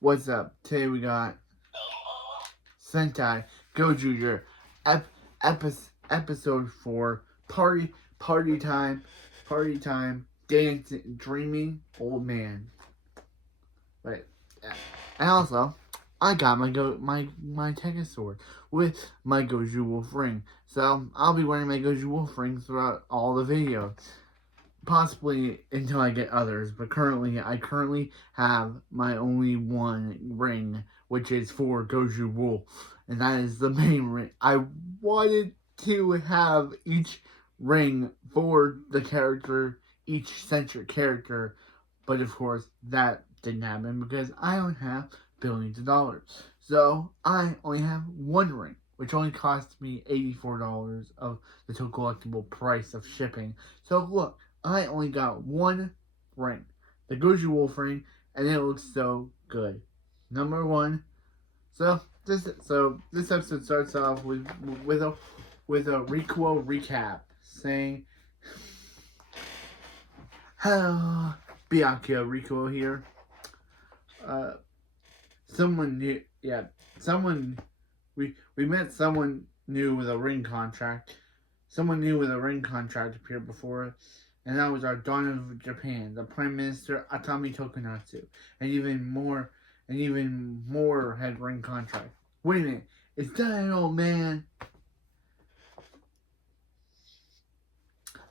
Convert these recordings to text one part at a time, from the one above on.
What's up? Today we got Sentai Goju your episode 4 party time dancing dreaming old man. Right. And also I got my Tekken sword with my Goju Wolf ring. So I'll be wearing my Goju Wolf ring throughout all the videos. Possibly until I get others, but I currently have my only one ring, which is for Goju Wolf, and that is the main ring. I wanted to have each ring for the character, each centric character, but of course that didn't happen because I don't have billions of dollars. So I only have one ring, which only cost me $84 of the total collectible price of shipping. So look, I only got one ring, the Goju Wolf ring, and it looks so good. Number one. So this episode starts off with a Rikuo recap saying, "Hello, Bianca Rikuo here. Uh, someone new, yeah, someone we met someone new with a ring contract. Someone new with a ring contract appeared before us, and that was our Dawn of Japan, the Prime Minister Atami Tokunatsu, and even more had ring contract. Wait a minute, is that an old man?"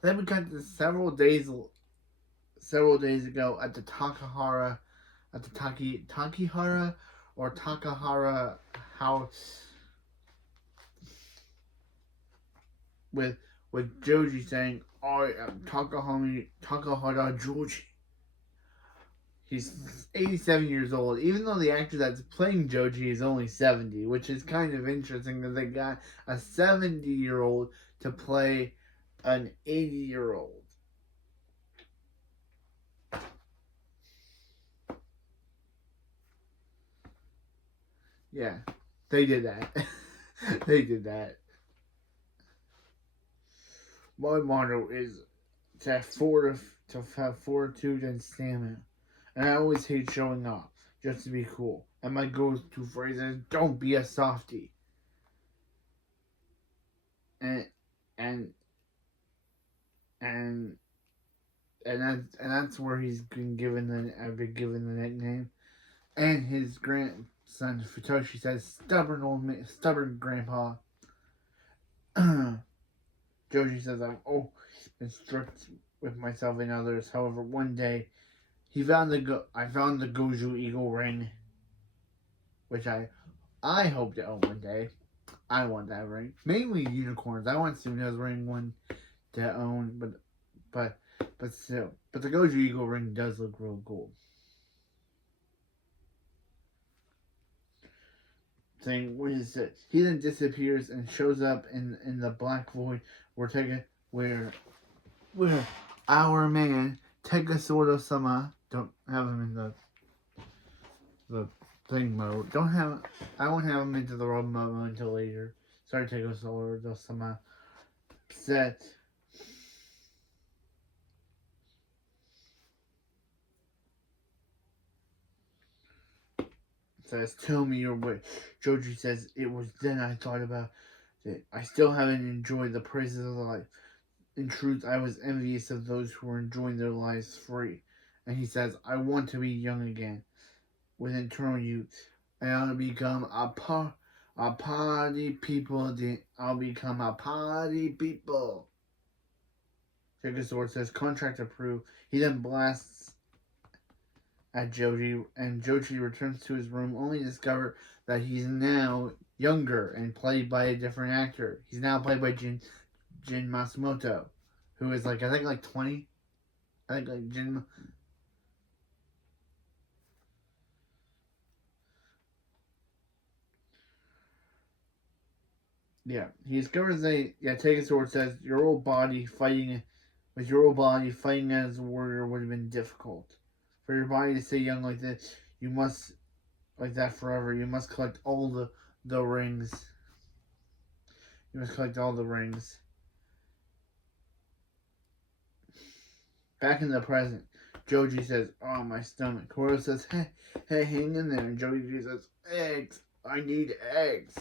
Then we got to several days ago at the Takihara or Takahara house with Joji saying, "I am Takahara Joji." He's 87 years old, even though the actor that's playing Joji is only 70, which is kind of interesting that they got a 70-year-old to play an 80-year-old. Yeah, they did that. They did that. My motto is to have fortitude and stamina. And I always hate showing off, just to be cool. And my go-to phrase is, "Don't be a softie." And and and that's where he's been given the nickname. And his grandson Futoshi says, "Stubborn grandpa." Joji says, "I've been strict with myself and others. However, one day I found the Goju Eagle ring, which I hope to own one day. I want that ring. Mainly unicorns. I want Suno's ring one to own, but still. But the Goju Eagle ring does look real cool." Saying, "What is it?" He then disappears and shows up in the black void where our man Tegasoro Sama, don't have him in the thing mode. Don't have I won't have him into the road mode until later. Sorry, Tegasoro Sama. Said, "Tell me your way." Joji says, "It was then I thought about it. I still haven't enjoyed the praises of life. In truth, I was envious of those who were enjoying their lives free." And he says, "I want to be young again, with eternal youth. I want to become a party people. I'll become a party people." Sword says, "Contract approved." He then blasts at Joji, and Joji returns to his room only to discover that he's now younger and played by a different actor. He's now played by Jin Matsumoto, who is I think 20. I think Jin. Yeah, he discovers Sword says, "Your old body fighting as a warrior would have been difficult. For your body to stay young like this, you must like that forever. You must collect all the rings. You must collect all the rings." Back in the present, Joji says, "Oh, my stomach." Koro says, hey, hang in there." And Joji says, "Eggs. I need eggs."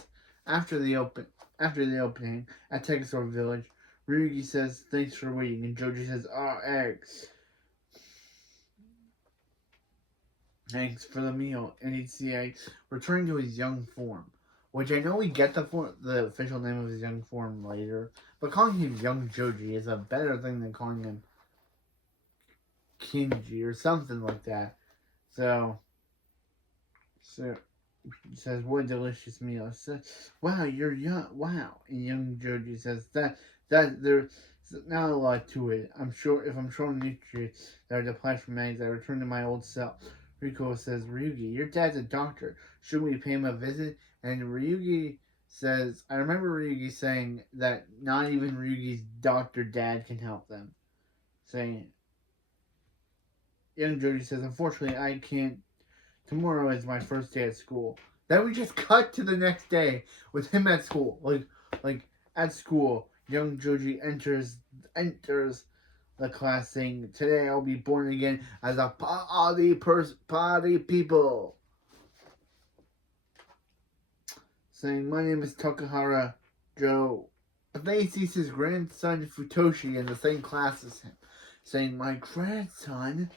After the opening at Tegasor Village, Ryugi says, "Thanks for waiting." And Joji says, "Oh, eggs. Thanks for the meal." And he'd see returning to his young form. Which I know we get the official name of his young form later, but calling him Young Joji is a better thing than calling him Kinji or something like that. So he says, "What a delicious meal." Says, "Wow, you're young. Wow." And Young Joji says that there's not a lot to it. I'm sure if I'm showing nutrients that are depleted from eggs, I return to my old self. Riko says, "Ryugi, your dad's a doctor. Shouldn't we pay him a visit?" And Ryugi says, I remember Ryugi saying that not even Ryugi's doctor dad can help them. Saying, Young Joji says, "Unfortunately, I can't. Tomorrow is my first day at school." Then we just cut to the next day with him at school. Like at school, Young Joji enters the class saying, "Today I'll be born again as a party people." Saying, "My name is Takahara Joe." But then he sees his grandson Futoshi in the same class as him. Saying, "My grandson?"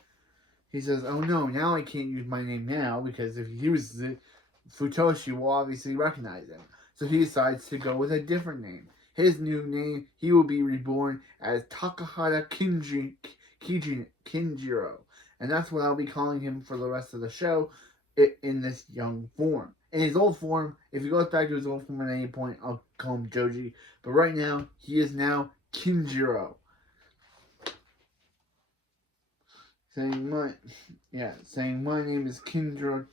He says, "Oh no, now I can't use my name now because if he uses it, Futoshi will obviously recognize him." So he decides to go with a different name. His new name, he will be reborn as Takahara Kinjiro. And that's what I'll be calling him for the rest of the show in this young form. In his old form, if he goes back to his old form at any point, I'll call him Joji. But right now, he is now Kinjiro. Saying my name is Kinjiro.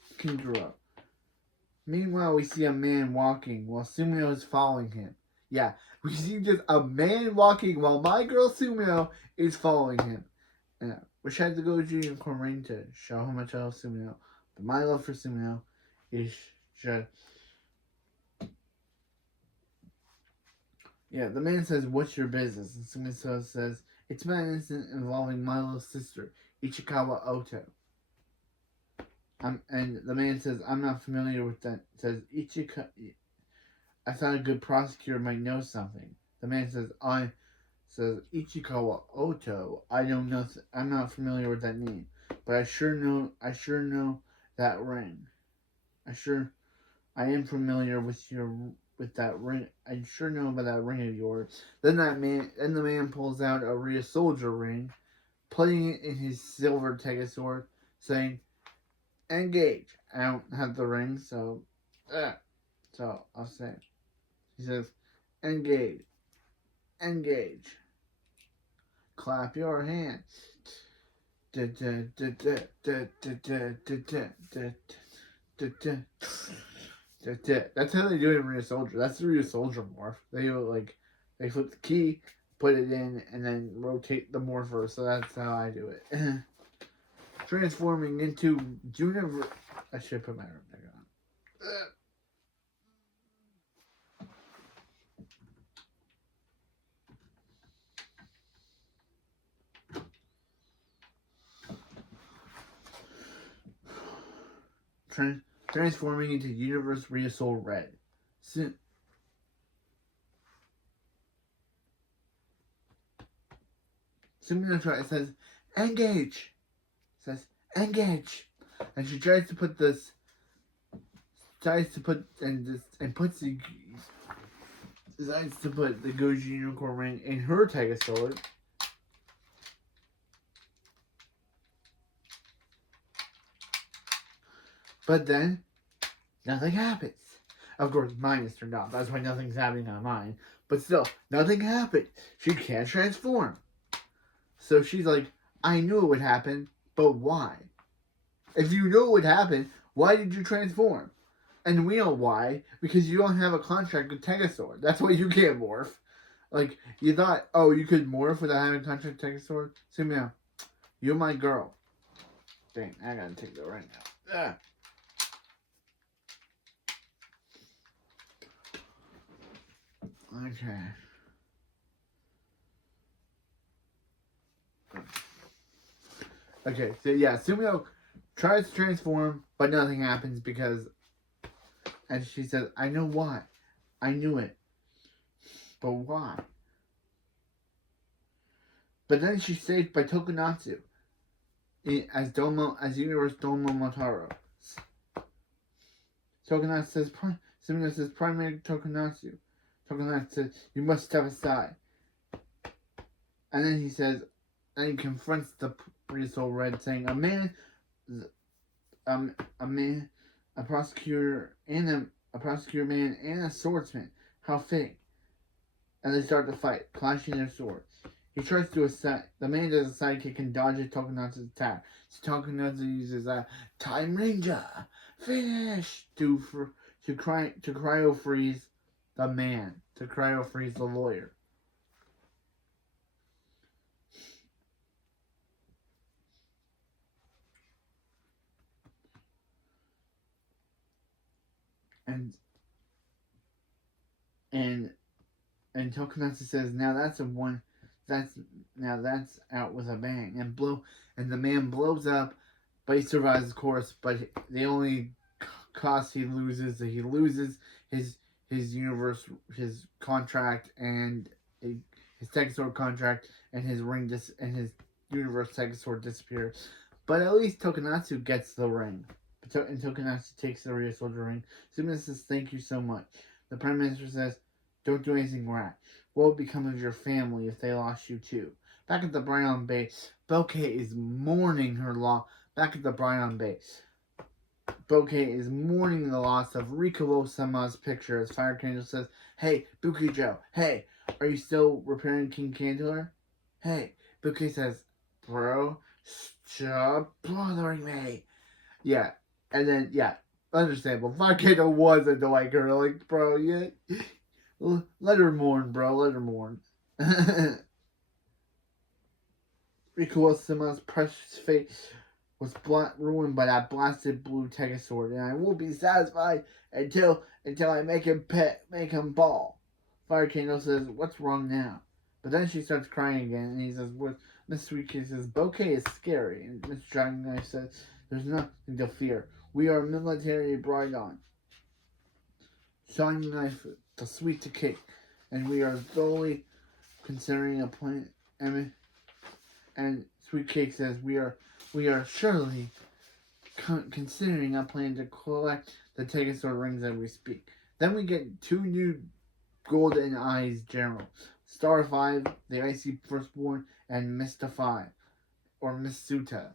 Meanwhile, we see a man walking while Sumino is following him. Yeah, we see just a man walking while my girl Sumino is following him. And wish I had to go to Unicorn Rain to show how much I love Sumino. But my love for Sumino is just... Yeah, the man says, "What's your business?" And Sumino says, "It's about an incident involving my little sister, Ichikawa Oto." And the man says, "I'm not familiar with that." Says, "I thought a good prosecutor might know something." The man says, "Ichikawa Oto. I don't know. I'm not familiar with that name, but I sure know that ring. I am familiar with that ring. I sure know about that ring of yours." Then the man pulls out a Rhea soldier ring, putting it in his silver Tegasword, saying, "Engage." I don't have the ring, so I'll say. He says, "Engage, engage, clap your hands." That's how they do it in Real Soldier. That's the Real Soldier morph. They flip the key, put it in, and then rotate the morpher. So that's how I do it. Transforming into universe. I should put my room back on. Transforming into Universe Reasol Red. Sumino says, "Engage!" Says, "Engage!" And she decides to put the Goji Unicorn ring in her Tegasword. But then, nothing happens. Of course, mine is turned off. That's why nothing's happening on mine. But still, nothing happened. She can't transform. So she's like, "I knew it would happen, but why? If you knew it would happen, why did you transform?" And we know why. Because you don't have a contract with Tegasword. That's why you can't morph. Like, you thought, oh, you could morph without having a contract with Tegasword? Sumio, you're my girl. Dang, I gotta take that right now. Ugh. Okay. Okay, so yeah, Sumino tries to transform, but nothing happens because, and she says, I know why. I knew it. But why? But then she's saved by Tokunatsu as Universe Domo Motaro. Tokunatsu says, Sumino says, Primary Tokunatsu. Tokunatsu says, you must step aside. And then he says, and he confronts the Priest Soul Red, saying, a man, a prosecutor, and a prosecutor man, and a swordsman. How fitting. And they start to fight, clashing their swords. He tries to the man does a sidekick and dodges Tokunatsu's attack. So Tokunatsu uses a Time Ranger finish to cryo freeze the man, to cryo freeze the lawyer. And and and Tokunatsu says, that's out with a bang, and the man blows up, but he survives, of course. But the only cost he loses his universe, his contract, and his Tegasword contract, and his and his universe Tegasword disappears. But at least Tokunatsu gets the ring. And Tokunatsu takes the Ryo Soldier ring. Sumino says, thank you so much. The Prime Minister says, don't do anything rash. What would become of your family if they lost you too? Back at the Bryon base, Bouquet is mourning her loss. Back at the Bryon base, Bouquet is mourning the loss of Rikuo-sama's picture as Fire Candle says, hey, Bukijo, hey, are you still repairing King Candler? Hey, Bouquet says, bro, stop bothering me. Yeah, and then, yeah, understandable. Fire Candle wasn't like her, like, bro, yeah, let her mourn, bro, let her mourn. Rikuo-sama's precious fate was ruined by that blasted blue Tegasword, and I won't be satisfied until I make him ball. Fire Candle says, "What's wrong now?" But then she starts crying again, and he says, "What?" Miss Sweetkey says, "Bouquet is scary," and Mr. Dragon Knife says, "There's nothing to fear. We are military bride on. Shining Knife, the sweet to cake, and we are thoroughly considering a plan." And Sweet Cake says, "We are surely considering a plan to collect the Tegasword rings as we speak." Then we get two new Golden Eyes generals. Star 5, the Icy Firstborn, and Mr. 5, or Miss Suta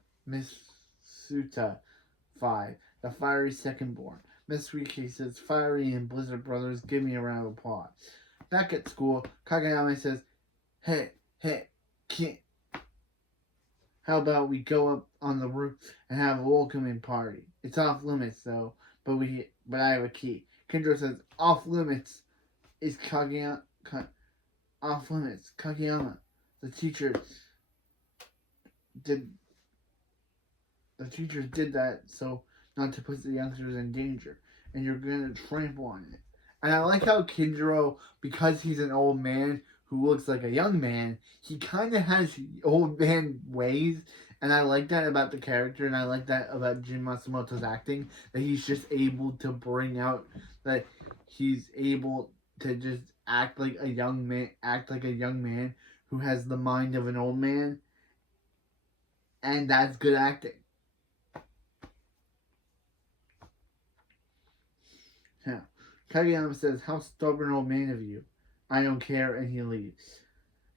5, the Fiery Secondborn. Miss Sweetkey says, Fiery and Blizzard Brothers, give me a round of applause. Back at school, Kageyama says, hey, how about we go up on the roof and have a welcoming party? It's off limits though, but I have a key. Kinjiro says, off limits is Kageyama. Off limits, Kageyama. The teachers did that so not to put the youngsters in danger, and you're gonna trample on it. And I like how Kinjiro, because he's an old man who looks like a young man, he kind of has old man ways, and I like that about the character, and I like that about Jin Matsumoto's acting, that he's just able to bring out that he's able to just act like a young man who has the mind of an old man, and that's good acting. Yeah. Kageyama says, how stubborn old man of you. I don't care, and he leaves.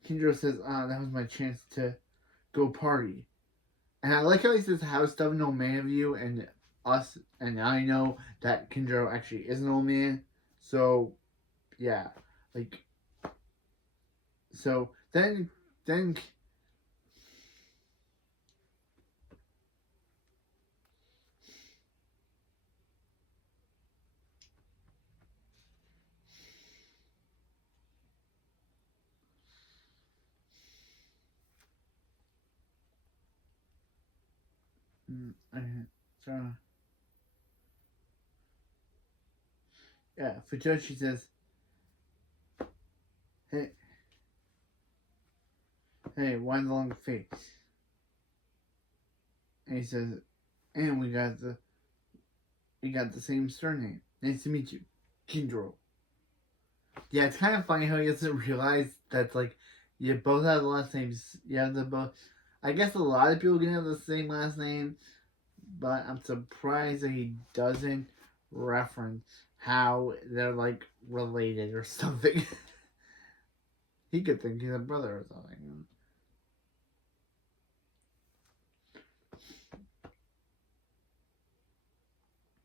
Kinjiro says, that was my chance to go party. And I like how he says, how stubborn old man of you, and us, and I know that Kinjiro actually is an old man. So, yeah. Like, so then so, yeah, Fujoshi says, hey, why the long face? And he says, and we got the same surname. Nice to meet you, Kinjiro. Yeah, it's kind of funny how he doesn't realize that like you both have the last names. You have the both. I guess a lot of people can have the same last name, but I'm surprised that he doesn't reference how they're like related or something. He could think he's a brother or something.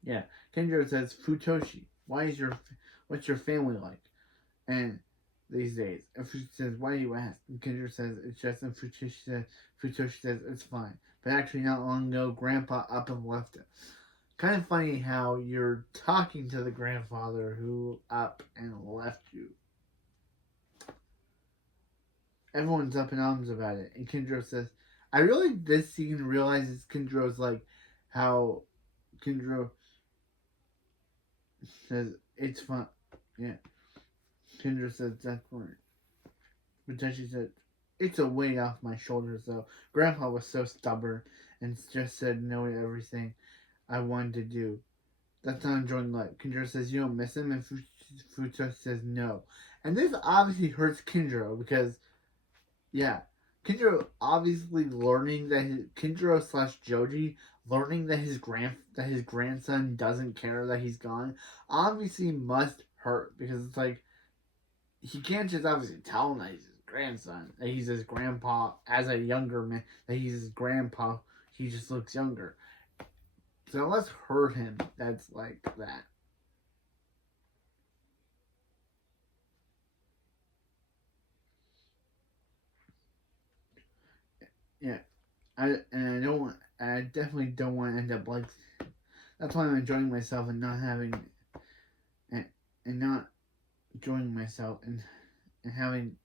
Yeah, Kendra says Futoshi. What's your family like? And these days, and Futoshi says, why do you ask? And Kendra says it's just, and Futoshi says it's fine. But actually, not long ago, Grandpa up and left it. Kind of funny how you're talking to the grandfather who up and left you. Everyone's up in arms about it, and Kendra says, I really this scene realizes Kendra's like how Kendra says it's fun. Yeah, Kendra says that's fine. But then she said, it's a weight off my shoulders though. Grandpa was so stubborn and just said no to everything I wanted to do. That's not enjoying life. Kendra says you don't miss him, and Futo says no. And this obviously hurts Kendra because, yeah, Kendra obviously learning that Kendra slash Joji learning that his grandson doesn't care that he's gone obviously must hurt because it's like he can't just obviously tell him that he's his grandson, that he's his grandpa as a younger man, that he's his grandpa. He just looks younger. So let's hurt him. That's like that. Yeah, I definitely don't want to end up like. That's why I'm enjoying myself and not having, and, and not enjoying myself and having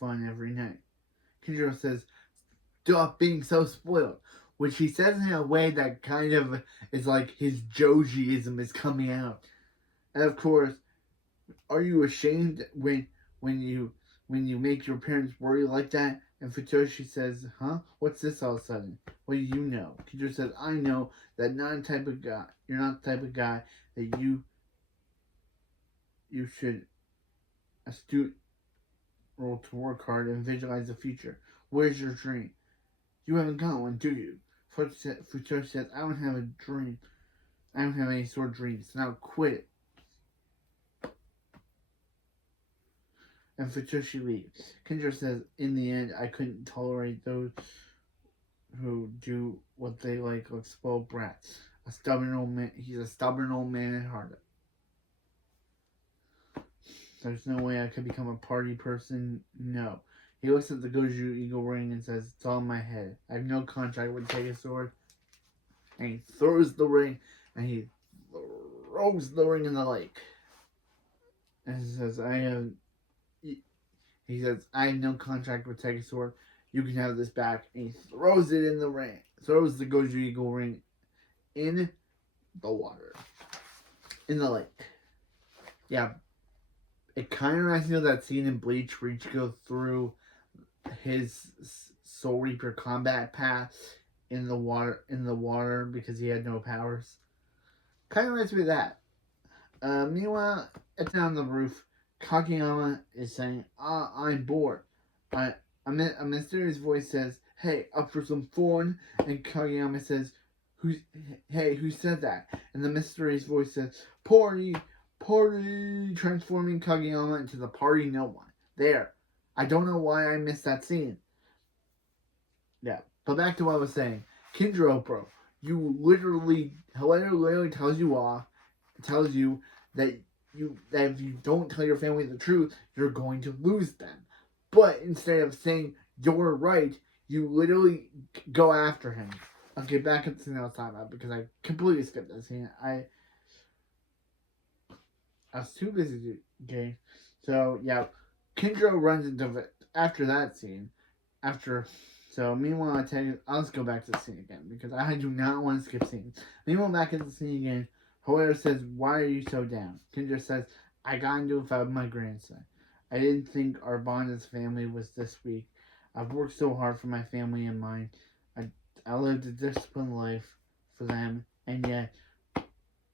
fun every night. Kinjiro says, "Stop being so spoiled," which he says in a way that kind of is like his Jojiism is coming out. And of course, are you ashamed when you make your parents worry like that? And Futoshi says, huh? What's this all of a sudden? What do you know? Kidra says, I know that you're not the type of guy that you should astute role to work hard and visualize the future. Where's your dream? You haven't got one, do you? Futoshi says, I don't have a dream. I don't have any sort of dreams. Now quit. And Futoshi leaves. Kendra says, in the end, I couldn't tolerate those who do what they like spoiled brats. A stubborn old man. He's a stubborn old man at heart. There's no way I could become a party person. No. He looks at the Goju Eagle ring and says, it's all in my head. I have no contract with Sword. And he throws the ring, and he throws the ring in the lake. And he says, I have no contract with Sword. You can have this back. And he throws it in the ring. Throws the Goju Eagle ring in the water. In the lake. Yeah. It kind of reminds me of that scene in Bleach where Ichigo goes through his Soul Reaper combat path in the water because he had no powers. Kind of reminds me of that. Meanwhile, it's on the roof. Kageyama is saying, I'm bored. A mysterious voice says, hey, up for some fun? And Kageyama says, who said that? And the mysterious voice says, party, transforming Kageyama into the party no one. There. I don't know why I missed that scene. Yeah. But back to what I was saying. Kinjiro, bro, whoever literally tells you that if you don't tell your family the truth, you're going to lose them. But instead of saying you're right, you literally go after him. Okay, back up to the scene I was talking about because I completely skipped that scene. I was too busy to game. So yeah, Kinjiro runs into it after that scene. Meanwhile, I'll just go back to the scene again because I do not want to skip scenes. Meanwhile, back at the scene again, Hoya says, why are you so down? Kendra says, I got into a fight with my grandson. I didn't think our bond as family was this weak. I've worked so hard for my family and mine. I lived a disciplined life for them, and yet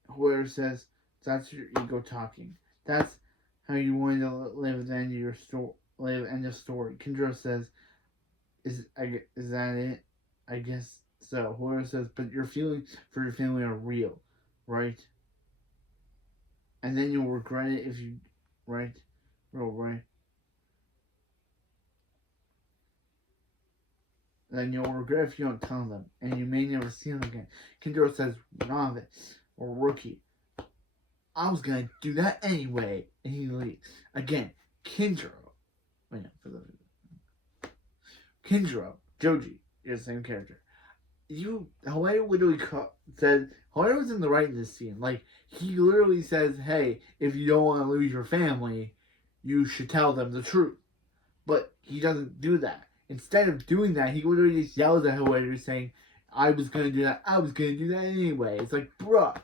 whoever says that's your ego talking. That's how you want to live the end of your story. Live end of story. Kinjiro says, "Is that it? I guess so." Whoever says, "But your feelings for your family are real, right? And then you'll regret it if you, right, right. Then you'll regret if you don't tell them, and you may never see them again." Kinjiro says, "Novice or rookie. I was gonna do that anyway," and he leaves. Again, Kinjiro. Wait, no, for the Kinjiro, Joji is the same character. Hawaii literally said Hawaii was in the right in this scene. Like he literally says, "Hey, if you don't want to lose your family, you should tell them the truth." But he doesn't do that. Instead of doing that, he literally just yells at Hawaii saying, "I was gonna do that. I was gonna do that anyway." It's like, bruh.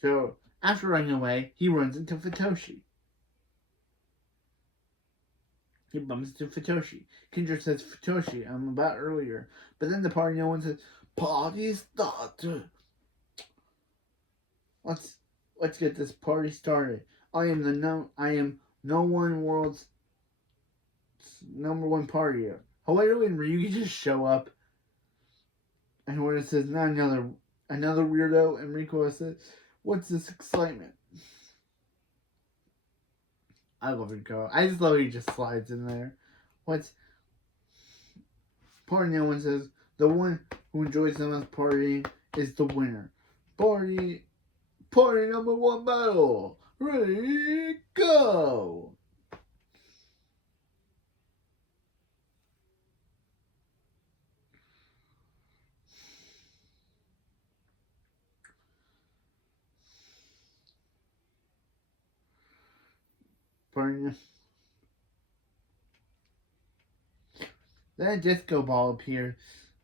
So after running away, he runs into Futoshi. He bumps into Futoshi. Kinjiro says, "Futoshi, I'm about earlier." But then the party no one says, "Party started." Let's get this party started. I am no one world's number one partier. Hawaii and Ryugi just show up, and when it says not another weirdo, and Rico says, "What's this excitement?" I love Rico. I just love he just slides in there. What's Party no one says, "The one who enjoys the most partying is the winner." Party number one battle. Ready, go! Party. Then a disco ball appears,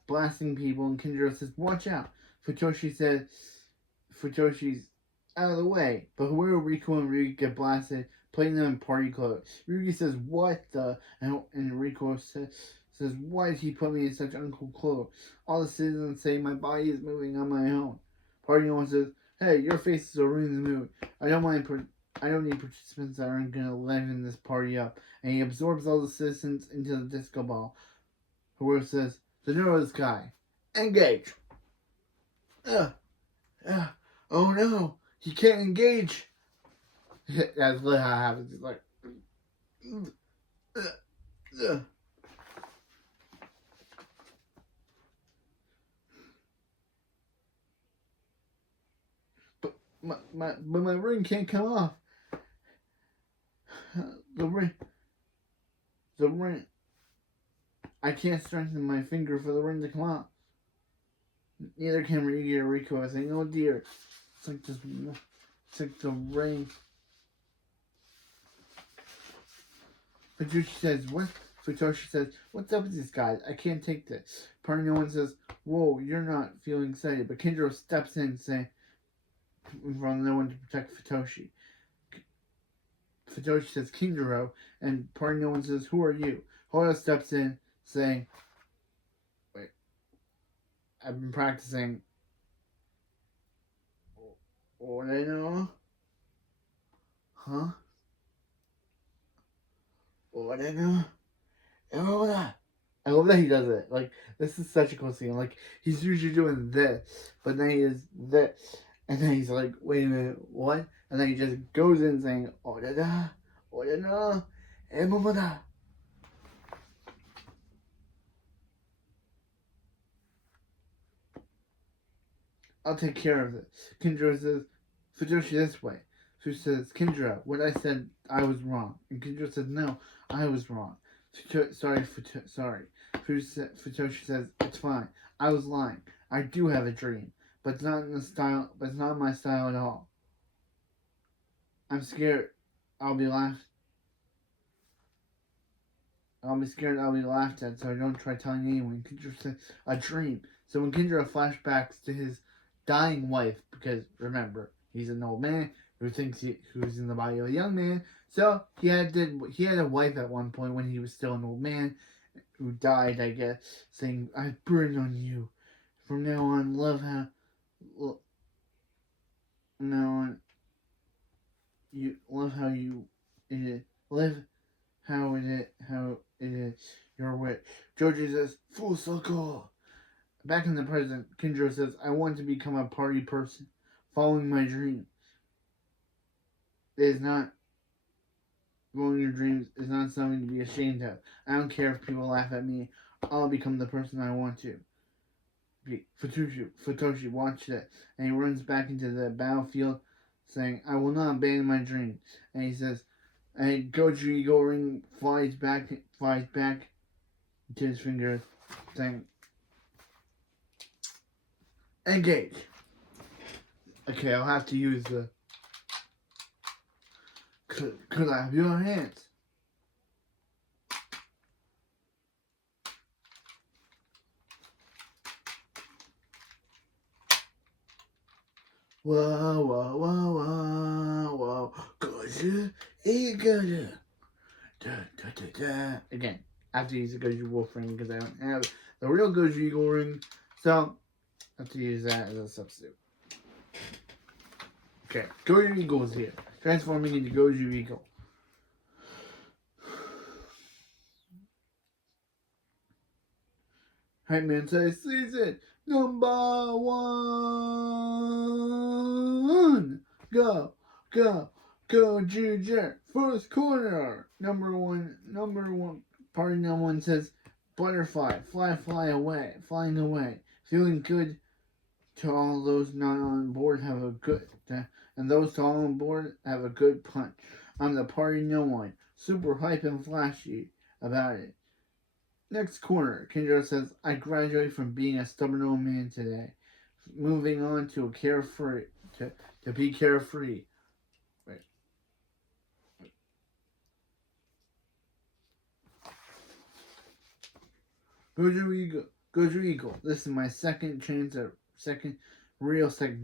blasting people, and Kinjiro says, "Watch out." Futoshi's out of the way, but Haru, Rico, and Ryugi get blasted, putting them in party clothes. Ryugi says, "What the?" And Rico says, "Why did he put me in such uncool clothes?" All the citizens say, "My body is moving on my own." Party one says, "Hey, your faces are ruining the mood. I don't need participants that aren't gonna liven this party up." And he absorbs all the citizens into the disco ball. Haru says, "The Nero's guy, engage." Uh, oh no, he can't engage. That's what happens. He's like, uh, uh. But my ring can't come off. The ring. I can't strengthen my finger for the ring to come off. Neither can Ryugi or Rico. I say, "Oh dear, it's like this. It's like the ring." Futoshi says, "What?" Futoshi says, "What's up with these guys? I can't take this." Party no one says, "Whoa, you're not feeling excited." But Kinjiro steps in, saying, in front of no one to protect Futoshi. Futoshi says, "Kinjiro," and Party no one says, "Who are you?" Hoda steps in, saying, "Wait, I've been practicing." What I know? Huh? What I know? Hoda. I love that he does it. Like, this is such a cool scene. Like, he's usually doing this, but then he is this. And then he's like, "Wait a minute, what?" And then he just goes in saying, "Orada, orada, emomada." "I'll take care of it." Kendra says, "Fujoshi, this way." Fujoshi says, "Kendra, what I said, I was wrong." And Kendra says, "No, I was wrong." Sorry. Fujoshi says, "It's fine. I was lying. I do have a dream, but it's not in the style. But it's not my style at all. I'm scared. I'll be laughed. I'll be scared. I'll be laughed at. So I don't try telling anyone." Kendra says, "A dream." So when Kendra flashbacks to his dying wife, because remember, he's an old man who's in the body of a young man. So he had a wife at one point when he was still an old man who died, I guess, saying, "I burn on you. From now on, now on, you love how you it is, live how it is your way." Joji says, "Full circle." Back in the present, Kinjiro says, "I want to become a party person, following my dream. It is not Following your dreams is not something to be ashamed of. I don't care if people laugh at me. I'll become the person I want to be." Futoshi watched it, and he runs back into the battlefield, saying, "I will not abandon my dream." And he says, and Goju Eagle Ring flies back to his fingers, saying, "Engage." Okay, I'll have to use the clap your hands. Whoa, whoa, whoa, whoa, whoa. Goju Eagle. Da, da, da, da. Again, I have to use the Goju Wolf Ring because I don't have the real Goju Eagle Ring. So, I have to use that as a substitute. Okay, Goju Eagle is here. Transforming into Goju Eagle. Hype Man says, "Season number 1. Go, go, Goju. First corner. Number one. Party number 1 says, "Butterfly, fly away, flying away. Feeling good to all those not on board have a good, and those to all on board have a good punch. I'm the party no one. Super hype and flashy about it." Next corner, Kinjiro says, "I graduate from being a stubborn old man today. Moving on to to be carefree." Wait. Goju Eagle. This is my second second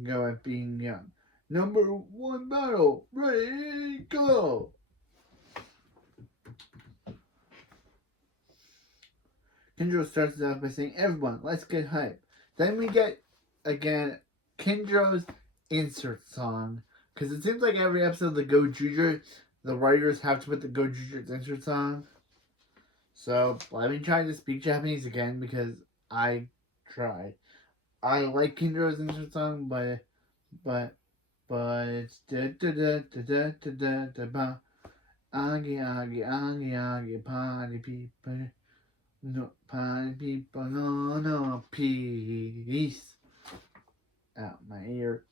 go at being young. Number 1 battle. Ready, go. Kinjiro starts it off by saying, "Everyone, let's get hype." Then we get, again, Kinjiro's insert song. Because it seems like every episode of the Gojuju, the writers have to put the Gojuju's insert song. So, let me try to speak Japanese again because I tried. I like Kinjiro's insert song, but it's da da da da da da da da ba. Agi, agi, agi, agi, party people. No, party people, no, peace. Out my ear.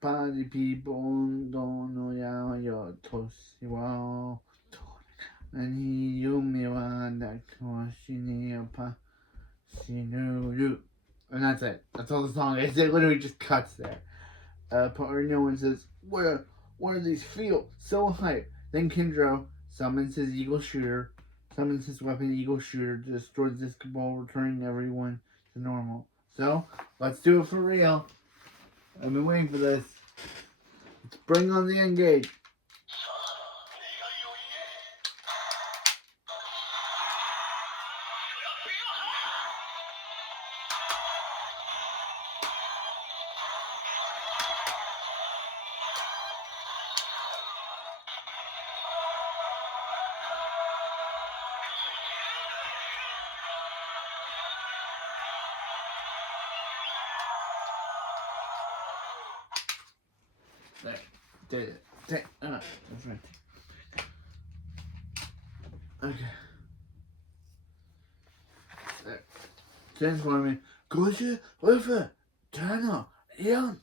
Party people, don't know ya, yo, toshi wa. Nani yumi wa daku shini pa shinuru. And that's it. That's all the song is. It literally just cuts there. Partner no one says, what are these feel? So hype. Then Kinjiro summons his summons his weapon Eagle Shooter to destroy the disco ball, returning everyone to normal. So, let's do it for real. I've been waiting for this. Let's bring on the engage. There. Did it. That's right. Okay. There. Transforming. Goju, Lufa, Tano, Young.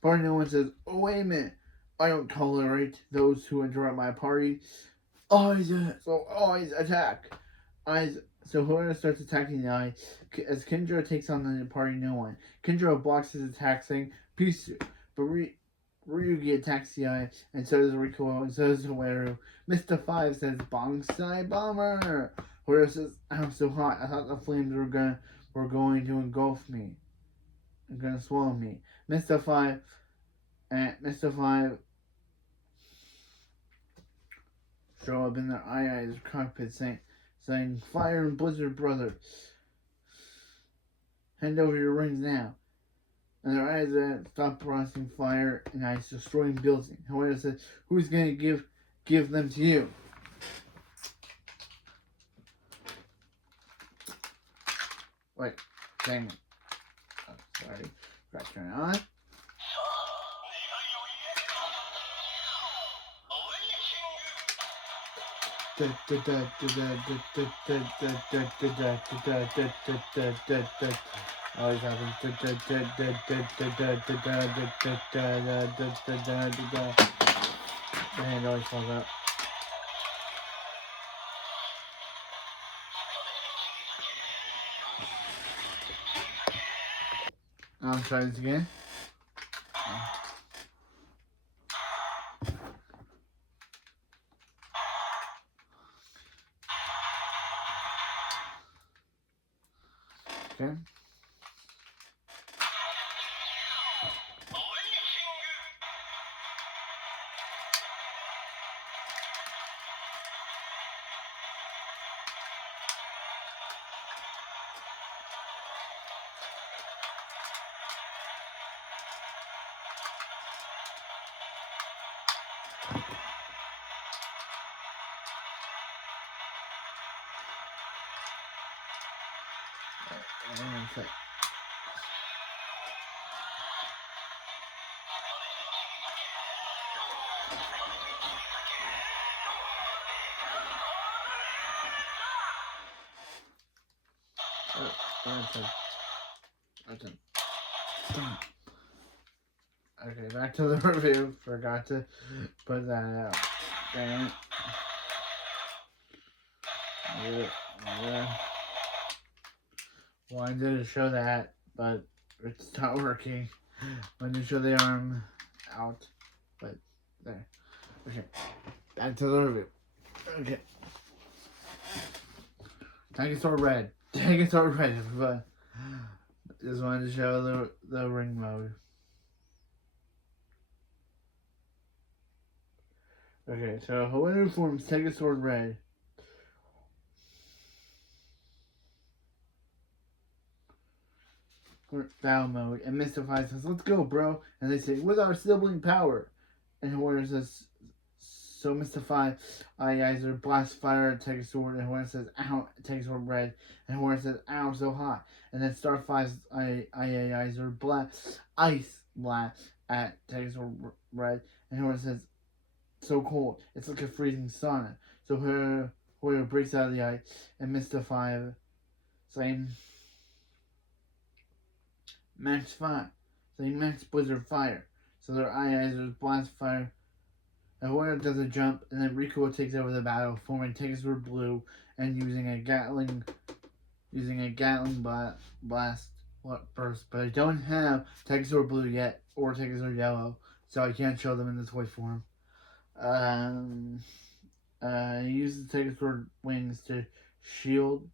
Party no one says, "Oh, wait a minute. I don't tolerate those who interrupt my party. Always attack." So whoever starts attacking the eye, as Kinjiro takes on the party no one. Kinjiro blocks his attack, saying, "Peace." But Ryugi attacks the eye, and so does Rikuo, and so does Hawaru. Mr. 5 says, "Bongsai Bomber." Hawaru says, "I'm so hot. I thought the flames were going to engulf me. They're going to swallow me." Mr. 5 and Mr. Five show up in their eyes cockpit saying, Fire and Blizzard Brother, hand over your rings now. And their eyes stop processing fire and ice, destroying buildings. However, says, who's going to give them to you? Wait, dang it. Oh, sorry. Got to turn it on. Always happens. The hand always falls out. I'll try this again. Okay. Okay, back to the review. Forgot to put that out. Dang it. Yeah. Wanted to show that, but it's not working. Wanted to show the arm out, but there. Okay, back to the review. Okay. Dinosaur Red. Dinosaur Red, but just wanted to show the ring mode. Okay, so Hawaiian forms Stegosaur Red. Battle mode, and Mystify says, let's go, bro. And they say, with our sibling power. And Hawaiian says, so Mystify, Eyes blast fire at Stegosaur, and Hawaiian says, ow, Stegosaur Red. And Hawaiian says, ow, so hot. And then Starfire's Eyes blast ice blast at Stegosaur Red. And Hawaiian says, so cold, it's like a freezing sauna. So Hoyer breaks out of the ice, and Mystify saying, Max Fire, saying Max Blizzard Fire. So their eyes blast fire. And Hoyer does a jump, and then Rico takes over the battle, forming Stegosaur Blue, and using a Gatling blast burst. But I don't have Stegosaur Blue yet, or Stegosaur Yellow, so I can't show them in the toy form. He uses Stegosaur wings to shield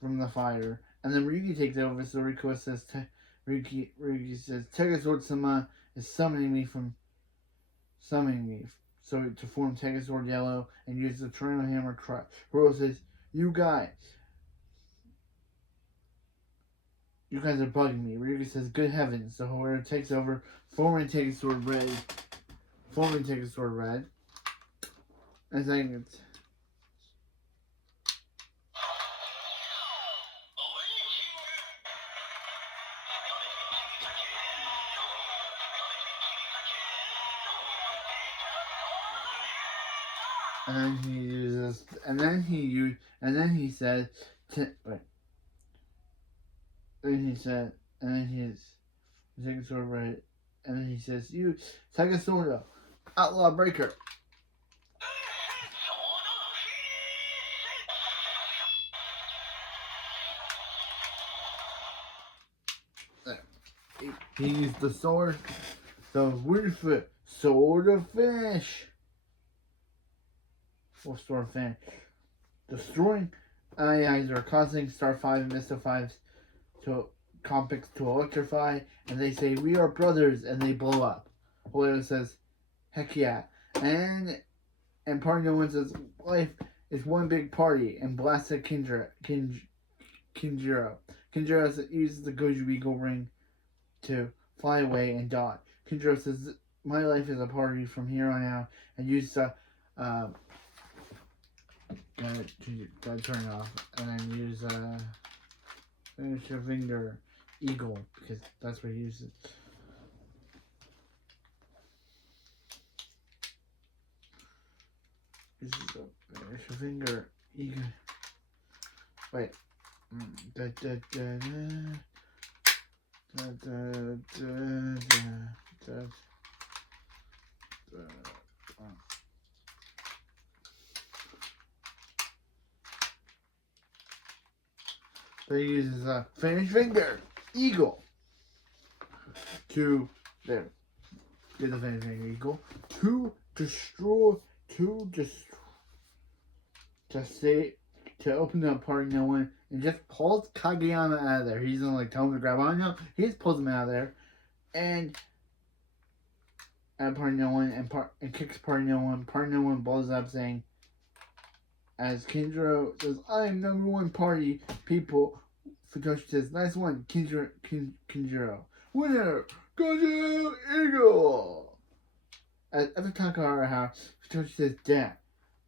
from the fire, and then Ryugi takes over. So Rico says, Ryugi says, Stegosaur Sama is summoning me. So to form Stegosaur Yellow and use the Tornado Hammer crush. Hiro says, you guys are bugging me. Ryugi says, good heavens. So Hiro takes over, forming Stegosaur Red. I think it's and then he said Stegosaur Red, and then he says, you Stegosaur Outlaw Breaker. He used the sword, the Woodfoot Sword of Finish. Or Sword of Finish. Destroying eyes are causing Star 5 and Mr. 5 to Compix to electrify, and they say, we are brothers, and they blow up. Hoyo says, heck yeah. And Party No One says, life is one big party, and blasts at Kinjiro. Kinjiro uses the Goju Eagle ring to fly away and dodge. Kinjiro says, my life is a party from here on out, and uses gotta turn it off, and then use finish your finger eagle, because that's what he uses. This is a finish your finger eagle. Wait. Da, da, da, da, da, da, da, da, da. So he uses a finish finger eagle to there. Get the finish finger eagle to destroy to open up Party No One and just pulls Kageyama out of there. He's gonna like tell him to grab on. No, he just pulls him out of there and Party No One and kicks Party No One. Party No One blows up saying, as Kinjiro says, I am #1 party people. Futoshi says, nice one, Kinjiro. Winner, Goju Eagle. At the Takahara house, Futoshi says, Dad,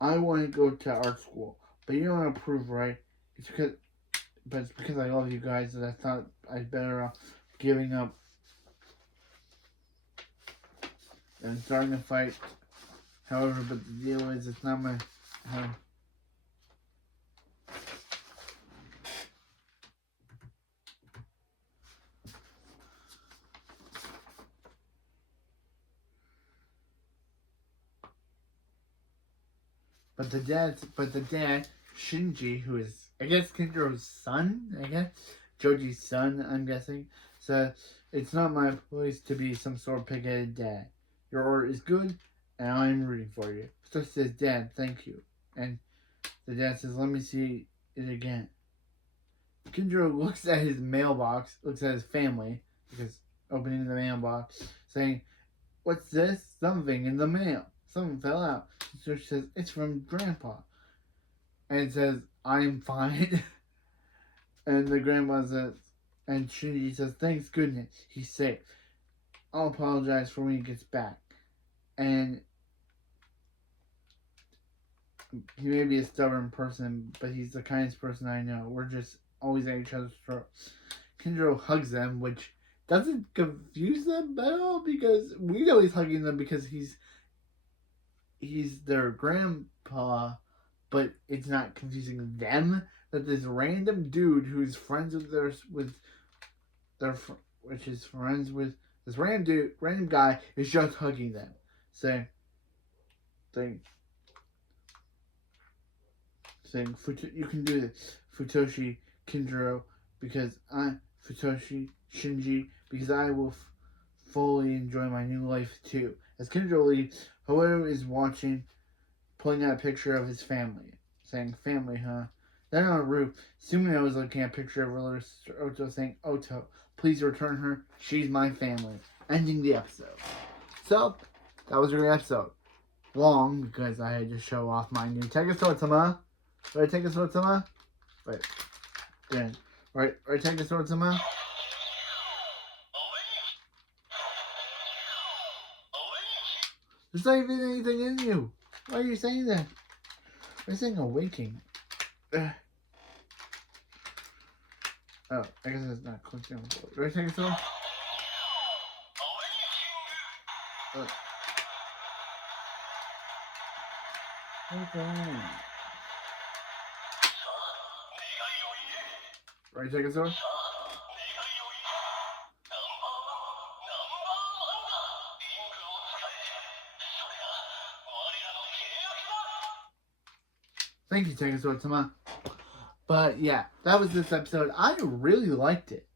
I want to go to art school, but you don't approve, right? It's because I love you guys that I thought I'd better off giving up and starting a fight. However, but the deal is, it's not my... But the dad, Shinji, who is, I guess, Kinjiro's son, Joji's son, I'm guessing, says, it's not my place to be some sort of pig-headed dad. Your order is good, and I'm rooting for you. So she says, Dad, thank you. And the dad says, let me see it again. Kinjiro looks at his mailbox, looks at his family, because opening the mailbox, saying, what's this? Something in the mail. Something fell out. So she says, it's from Grandpa. And it says, I'm fine. And the grandpa says, and Shinji says, thanks goodness, he's safe. I'll apologize for when he gets back. And he may be a stubborn person, but he's the kindest person I know. We're just always at each other's throats. Kinjiro hugs them, which doesn't confuse them at all, because we know he's hugging them because he's their grandpa, but it's not confusing them that this random dude who's friends with this random guy is just hugging them, saying you can do this, Futoshi Kinjiro, because Futoshi Shinji, because I will fully enjoy my new life too. As Kinjiro leaves, Hoyo is watching, pulling out a picture of his family, saying, family, huh? Then on the roof, Sumino is looking at a picture of her little sister Oto, saying, Oto, please return her. She's my family. Ending the episode. So, that was a great episode. Long, because I had to show off my new Tegasotama. Right, Tegasotama? Wait. Then, right, Tegasotama? There's not even anything in you. Why are you saying that? You're saying awaking. Oh, I guess it's not clicking on the board. Do I take it so? Okay. Right, take it so? Thank you, Tegasotama. But yeah, that was this episode. I really liked it.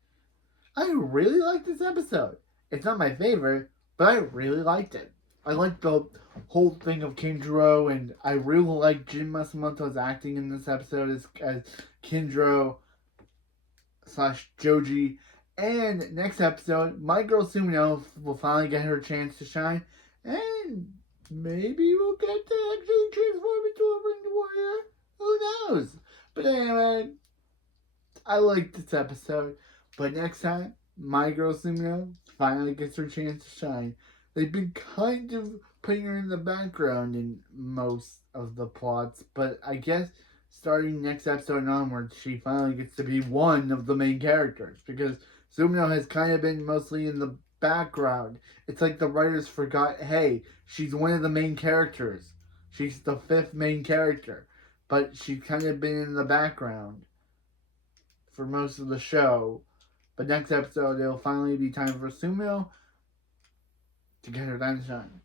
I really liked this episode. It's not my favorite, but I really liked it. I liked the whole thing of Kinjiro, and I really liked Jin Masamoto's acting in this episode as Kinjiro / Joji, And next episode, my girl Sumino will finally get her chance to shine, and maybe we'll get to actually transform into a ringed warrior. Who knows? But anyway, I like this episode. But next time, my girl Sumino finally gets her chance to shine. They've been kind of putting her in the background in most of the plots, but I guess starting next episode onwards, she finally gets to be one of the main characters, because Sumino has kind of been mostly in the background. It's like the writers forgot, hey, she's one of the main characters. She's the fifth main character, but she's kind of been in the background for most of the show. But next episode, it'll finally be time for Sumino to get her time to shine.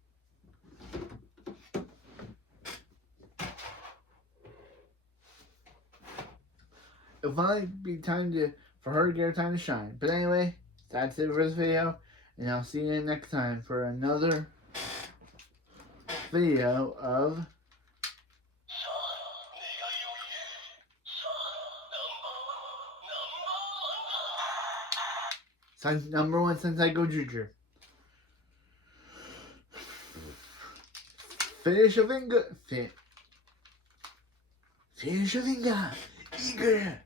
It'll finally be time for her to get her time to shine. But anyway, that's it for this video, and I'll see you next time for another video of number 1 Sensei Gojuju. Finish a finger. Finish a finger. Eager.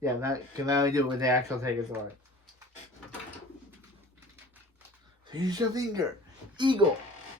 Yeah, that can only do it with the actual Stegosaurus. Finish a finger. Eagle.